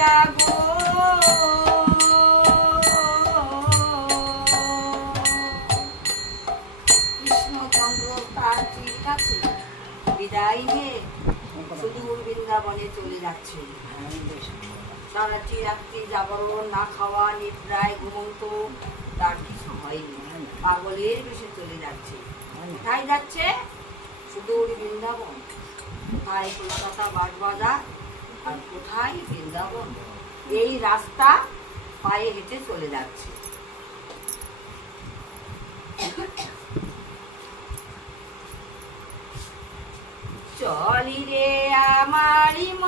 কাটিয়া গো কৃষ্ণচন্দ্র তার ঠিক কাছে বিদায় নিয়ে সুদূর বৃন্দাবনে চলে যাচ্ছে। সারাটি রাত্রি জাগরণ, না খাওয়া, নিদ্রায় ঘুমন্ত, তার কিছু হয়নি, পাগলের বেশে চলে যাচ্ছে। কোথায় যাচ্ছে? সুদূর বৃন্দাবন। কোথায় কলকাতা বাগবাজার আর কোথায় বৃন্দাবন, এই রাস্তা পায়ে হেঁটে চলে যাচ্ছে। চলি রে আমারি